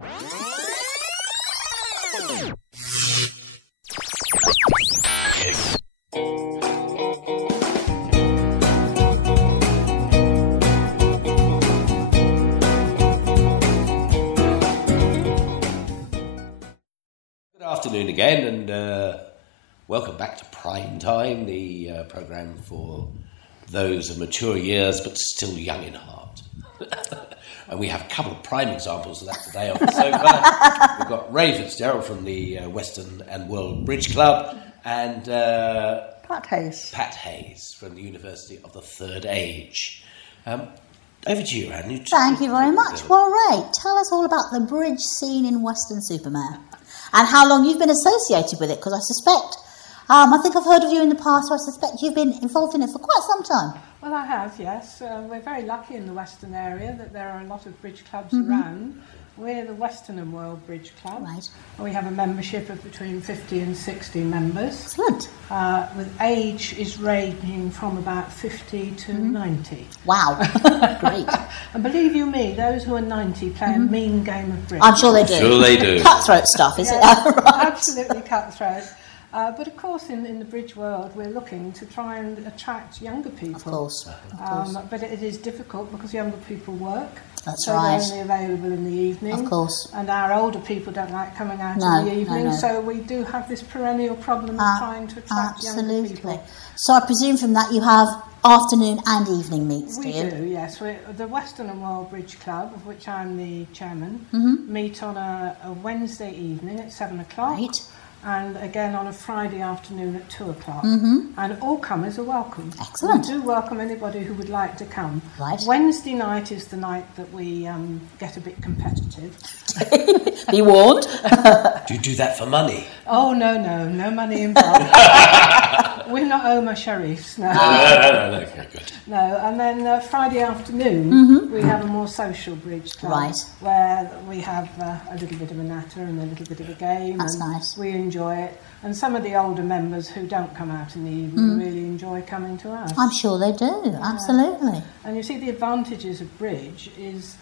Good afternoon again, and welcome back to Prime Time, the programme for those of mature years but still young in heart. And we have a couple of prime examples of that today on the sofa. We've got Rae Fitzgerald from the Weston and Worle Bridge Club, and Pat Hase. Pat Hase from the University of the Third Age. Over to you, Anne. Thank you very much. Well, Rae, tell us all about the bridge scene in Weston-super-Mare and how long you've been associated with it, because I suspect, I think I've heard of you in the past, so I suspect you've been involved in it for quite some time. Well, I have, yes. We're very lucky in the Western area that there are a lot of bridge clubs around. We're the Weston and Worle Bridge Club. Right. We have a membership of between 50 and 60 members. Excellent. With age is ranging from about 50 to 90. Wow. Great. And believe you me, those who are 90 play a mean game of bridge. I'm sure they do. Sure they do. Cutthroat stuff, is it? Right. Absolutely cutthroat. But of course, in the bridge world, we're looking to try and attract younger people. Of course. But it is difficult because younger people work. That's so right. They're only available in the evening. Of course. And our older people don't like coming out in the evening. No. So we do have this perennial problem of trying to attract younger people. So I presume from that you have afternoon and evening meets, do you? We do, yes. The Weston and Worle Bridge Club, of which I'm the chairman, meet on a Wednesday evening at 7 o'clock. Right. And again on a Friday afternoon at 2 o'clock. And all comers are welcome. Excellent. We do welcome anybody who would like to come. Right. Wednesday night is the night that we get a bit competitive. Be warned. Do you do that for money? Oh, no money involved. We're not Omar Sharifs, no. No, okay, good. No, and then Friday afternoon we have a more social bridge club. Right. Where we have a little bit of a natter and a little bit of a game. That's and nice. We enjoy it. And some of the older members who don't come out in the evening really enjoy coming to us. I'm sure they do, absolutely. And you see, the advantages of bridge is...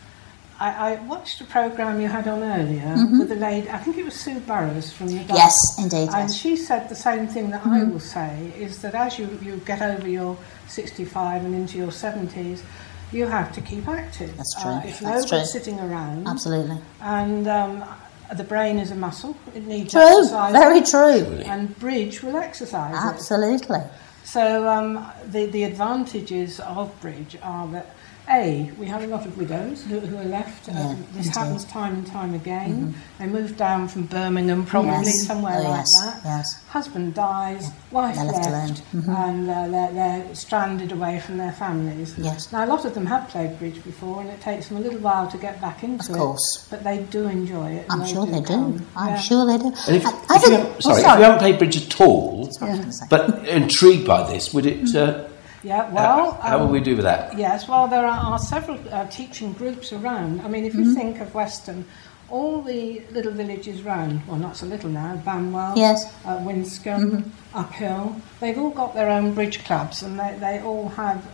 I watched a programme you had on earlier with a lady, I think it was Sue Burrows from the Yes, indeed. and she said the same thing that I will say, is that as you get over your 65 and into your 70s, you have to keep active. That's true. If That's nobody's true. sitting around. Absolutely. And the brain is a muscle. It needs True, exercise. very true. And bridge will exercise it. Absolutely. So the advantages of bridge are that we have a lot of widows who are left. This happens time and time again. They move down from Birmingham, probably somewhere like that. Yes. Husband dies, wife They're left alone. and they're stranded away from their families. Yes. Now, a lot of them have played bridge before, and it takes them a little while to get back into it. Of course. But they do enjoy it. I'm sure they do. come. I'm sure they do. And if you haven't played bridge at all, but intrigued by this, would it... Yeah, well... how will we do with that? Yes, well, there are several teaching groups around. I mean, if you think of Weston, all the little villages round, well, not so little now, Banwell, Winscombe, Uphill, they've all got their own bridge clubs, and they all have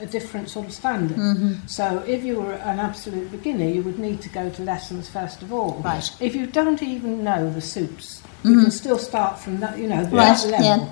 a different sort of standard. So if you were an absolute beginner, you would need to go to lessons first of all. Right. If you don't even know the soups, you can still start from that, that level. Yeah.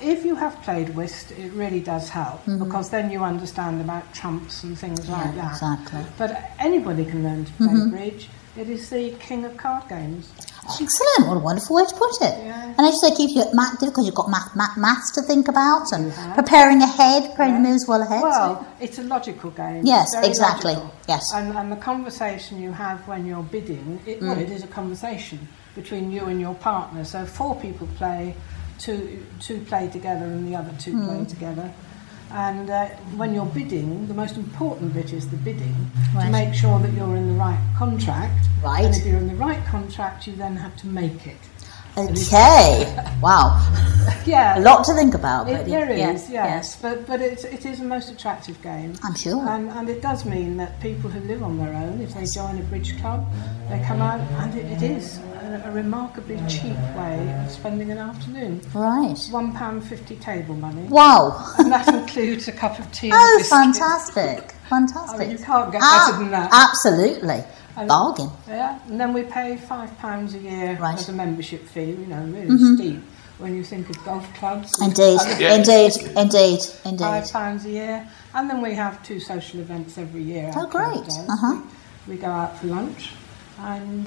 If you have played whist, it really does help, because then you understand about trumps and things like that. Exactly. But anybody can learn to play bridge. It is the king of card games. Excellent. What a wonderful way to put it. Yeah. And as you say, keep you active because you've got maths to think about and preparing ahead, preparing the moves well ahead. Well, it's a logical game. Yes, It's very exactly. logical. Yes. And the conversation you have when you're bidding, it is a conversation between you and your partner. So 4 people play, two play together and the other 2 play together. And when you're bidding, the most important bit is the bidding, to make sure that you're in the right contract. Right. And if you're in the right contract, you then have to make it. Okay. Wow. Yeah. A lot to think about. There is, yes. yes. But it is a most attractive game. I'm sure. And it does mean that people who live on their own, if they join a bridge club, they come out, and it is a remarkably cheap way of spending an afternoon. Right. £1.50 table money. Wow. And that includes a cup of tea. Oh, and biscuits. fantastic. Fantastic. I mean, you can't get better than that. Absolutely. Bargain. Yeah, and then we pay £5 a year as a membership fee, really steep when you think of golf clubs. Indeed. £5 a year. And then we have 2 social events every year. Oh, great. We go out for lunch, and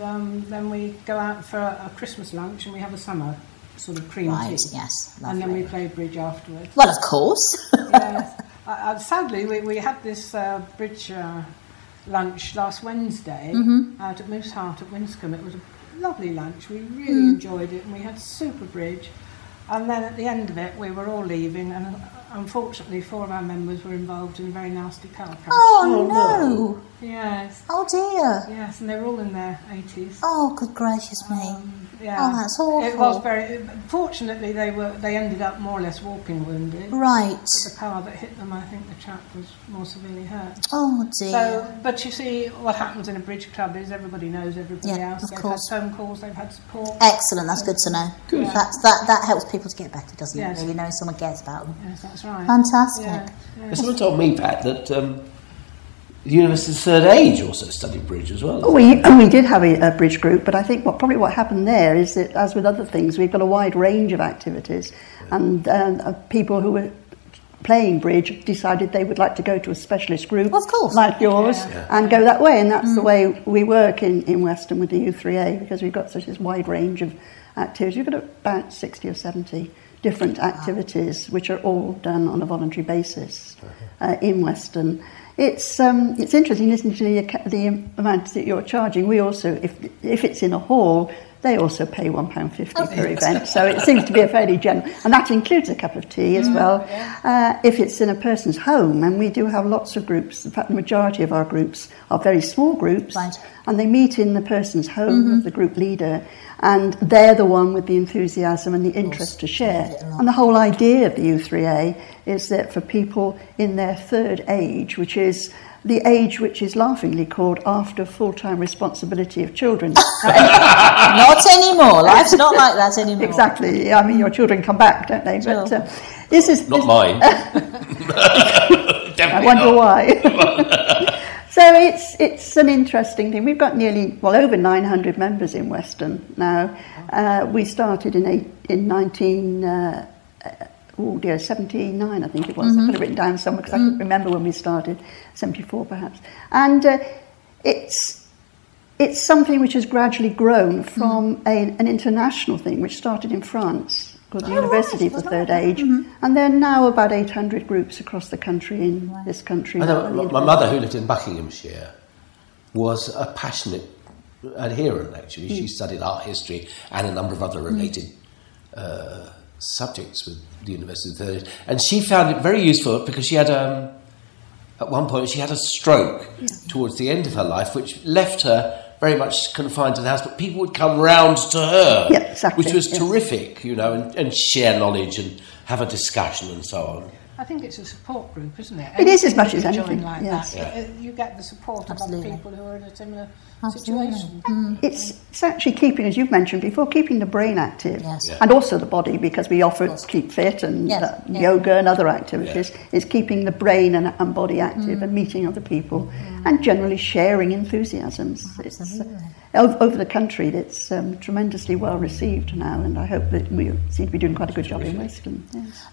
then we go out for a Christmas lunch, and we have a summer sort of cream tea. Yes. Lovely. And then we play bridge afterwards. Well, of course. Yes. Sadly, we had this bridge lunch last Wednesday out at Moose Heart at Winscombe. It was a lovely lunch. We really enjoyed it, and we had super bridge. And then at the end of it, we were all leaving, and unfortunately 4 of our members were involved in a very nasty car crash. Oh, no. Yes. Oh, dear. Yes, and they were all in their 80s. Oh, good gracious me. Yeah. Oh, that's awful. It was very... Fortunately, they ended up more or less walking wounded. Right. But the car that hit them, I think the chap was more severely hurt. Oh, dear. So, but you see, what happens in a bridge club is everybody knows everybody else. Of They've course. had phone calls, they've had support. Excellent, that's good to know. Good. That helps people to get better, doesn't Yes. it? Really knowing someone cares about them. Yes, that's right. Fantastic. Yeah. Someone told me, Pat, that the University's Third Age also studied bridge as well. We did have a bridge group, but I think what happened there is that, as with other things, we've got a wide range of activities, and people who were playing bridge decided they would like to go to a specialist group, of course, like yours, and go that way, and that's the way we work in Weston with the U3A, because we've got such a wide range of activities. We've got about 60 or 70 different activities, which are all done on a voluntary basis in Weston. It's interesting listening to the amount that you're charging. We also, if it's in a hall, they also pay £1.50 per event. So it seems to be a fairly general, and that includes a cup of tea as well. If it's in a person's home, and we do have lots of groups. In fact, the majority of our groups are very small groups, and they meet in the person's home of the group leader, and they're the one with the enthusiasm and the interest to share. And the whole idea of the U3A is that for people in their third age, which is the age which is laughingly called after full-time responsibility of children. Not anymore. Life's not like that anymore. Exactly. I mean, your children come back, don't they? Sure. But this is not mine. I wonder why. So it's an interesting thing. We've got over 900 members in Weston now. We started in 79, I think it was. I've got it written down somewhere because I can't remember when we started, 74 perhaps. And it's something which has gradually grown from an international thing which started in France called the University for Third Age. And there are now about 800 groups across the country in this country. I know, my mother, who lived in Buckinghamshire, was a passionate adherent, actually. She studied art history and a number of other related subjects with the University of Third Age. And she found it very useful because she had, at one point, she had a stroke towards the end of her life, which left her very much confined to the house, but people would come round to her, which was terrific, and share knowledge and have a discussion and so on. I think it's a support group, isn't it? It is as much as anything. Like that. You get the support of other people who are in a similar situation. It's actually keeping, as you've mentioned before, keeping the brain active and also the body, because we offer Keep Fit and yoga and other activities. It's keeping the brain and body active and meeting other people and generally sharing enthusiasms. It's, over the country, it's tremendously well received now, and I hope that we seem to be doing quite a good job in Weston.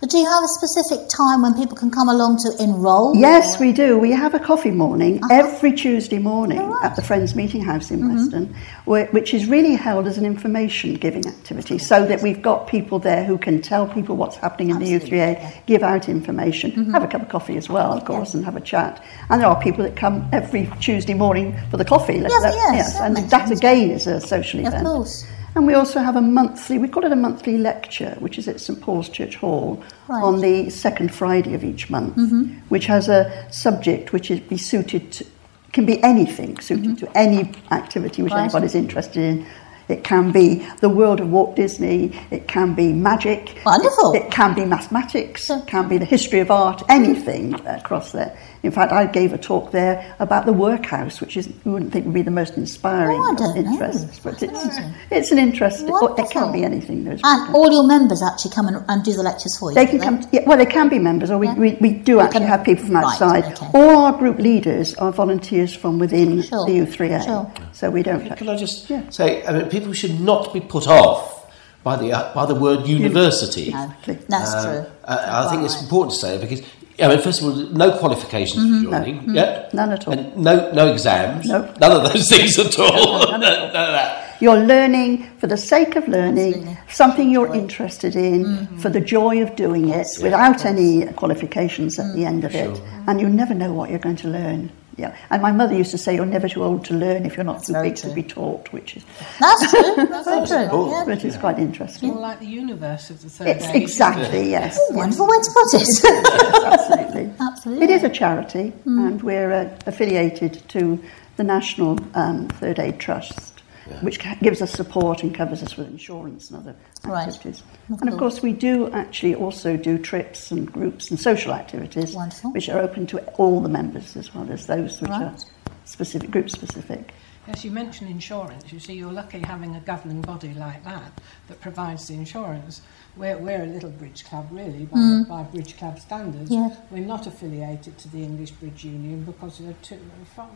Do you have a specific time when people can come along to enrol? Yes, we do. We have a coffee morning every Tuesday morning at the Friends Meeting House in Weston, which is really held as an information-giving activity, so that we've got people there who can tell people what's happening in the U3A, give out information, have a cup of coffee as well, of course, and have a chat. And there are people that come every Tuesday morning for the coffee. And that again is a social event. Of course. And we also have we call it a monthly lecture, which is at St Paul's Church Hall on the second Friday of each month, which has a subject which can be anything suited to any activity which anybody's interested in. It can be the world of Walt Disney, it can be magic, wonderful. It can be mathematics, it can be the history of art, anything across there. In fact, I gave a talk there about the workhouse, which is, you wouldn't think would be the most inspiring of interests, but it's an interest. It can be anything. And all your members actually come and do the lectures for you. They can come. Well, they can be members, or we do actually have people from outside. Right, okay. All our group leaders are volunteers from within the U3A, so we don't. Can I just say, I mean, people should not be put off by the word university. No, that's true. I think it's important to say that because, I mean, first of all, no qualifications for joining. No. Yeah? None at all. And no exams. No. None of those things at all. None at all. None of that. You're learning for the sake of learning, Absolutely. something you're interested in, for the joy of doing it, without any qualifications at the end of it. And you never know what you're going to learn. Yeah, and my mother used to say, "You're never too old to learn if you're not too big to be taught," which is That's true. That's very true. Yeah. But it's quite interesting. More like the universe of the third It's age. exactly yes. Wonderful way to put it. Absolutely. Absolutely. It is a charity, and we're affiliated to the National Third Aid Trust, which gives us support and covers us with insurance and other activities. And of course, we do actually also do trips and groups and social activities, which are open to all the members as well as those which are specific, group specific. Yes, you mentioned insurance. You see, you're lucky having a governing body like that provides the insurance. We're a little bridge club, really, by bridge club standards. Yes. We're not affiliated to the English Bridge Union because there are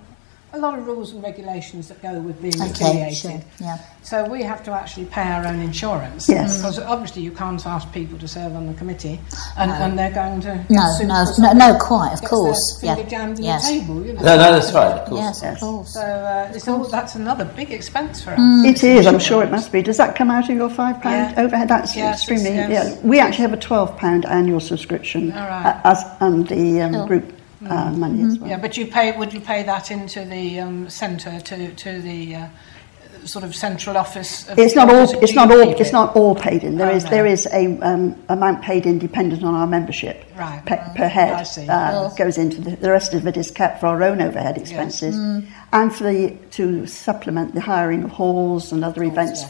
a lot of rules and regulations that go with being affiliated. Sure. Yeah. So we have to actually pay our own insurance. Yes. Because obviously you can't ask people to serve on the committee and they're going to... No, quite, of course. Finger jammed in the table, you know. No, that's right, of course. Yes, of course. So that's another big expense for us. It is, I'm sure it must be. Does that come out of your £5 overhead? That's extremely... Yeah. We actually have a £12 annual subscription and the group money as well. Yeah, but would you pay that into the centre to the sort of central office? It's not all paid in. There is a amount paid in dependent on our membership per head. I see. Goes into the rest of it is kept for our own overhead expenses and to supplement the hiring of halls and other events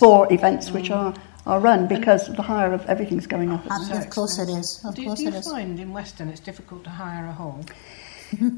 which are run because the hire of everything's going up. Of course it is. Do you find in Weston it's difficult to hire a hall?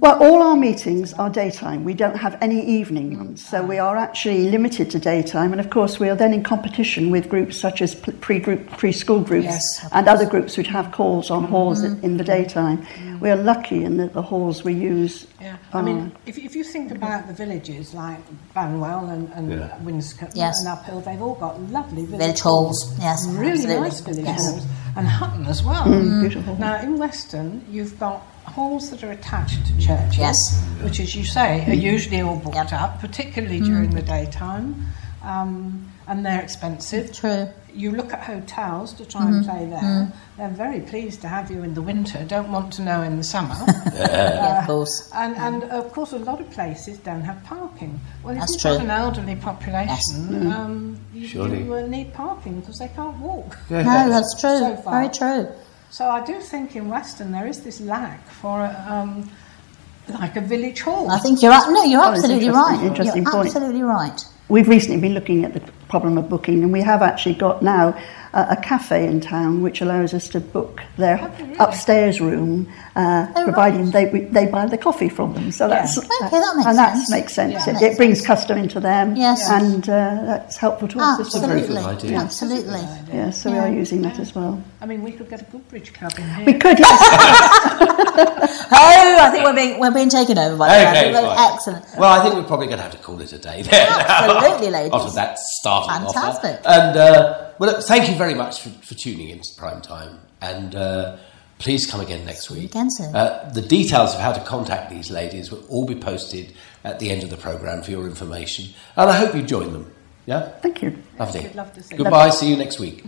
Well, all our meetings are daytime. We don't have any evening ones, so we are actually limited to daytime. And of course, we are then in competition with groups such as preschool groups and other groups which have calls on halls in the daytime. We are lucky in that the halls we use. Yeah, I mean, if you think about the villages like Banwell and Winscombe and Uphill, they've all got lovely village halls. Yes, really nice village halls, and Hutton as well. Beautiful. Now in Weston, you've got halls that are attached to churches, which, as you say, are usually all booked up, particularly during the daytime, and they're expensive. True. You look at hotels to try and play there. They're very pleased to have you in the winter, don't want to know in the summer. Of course. And of course, a lot of places don't have parking. Well, if you've got an elderly population, you need parking because they can't walk. No, that's true. So far. Very true. So I do think in Weston there is this lack for like a village hall. I think you're absolutely right. Interesting you're point. Absolutely right. We've recently been looking at the problem of booking, and we have actually got now a cafe in town which allows us to book their upstairs room, providing they buy the coffee from them. So that makes sense. It brings custom into them, and that's helpful to us. Absolutely, Very good idea. Absolutely. Yeah, so we are using that as well. I mean, we could get a good bridge club in here. We could, yes. I think we're being taken over by that. Excellent. Well, I think we're probably going to have to call it a day then. Absolutely, ladies. After that starting offer. Fantastic. And well, look, thank you very much for tuning in to Prime Time. And please come again next week. Again soon. The details of how to contact these ladies will all be posted at the end of the programme for your information. And I hope you join them. Yeah? Thank you. Lovely. We'd love to see Goodbye. See you next week.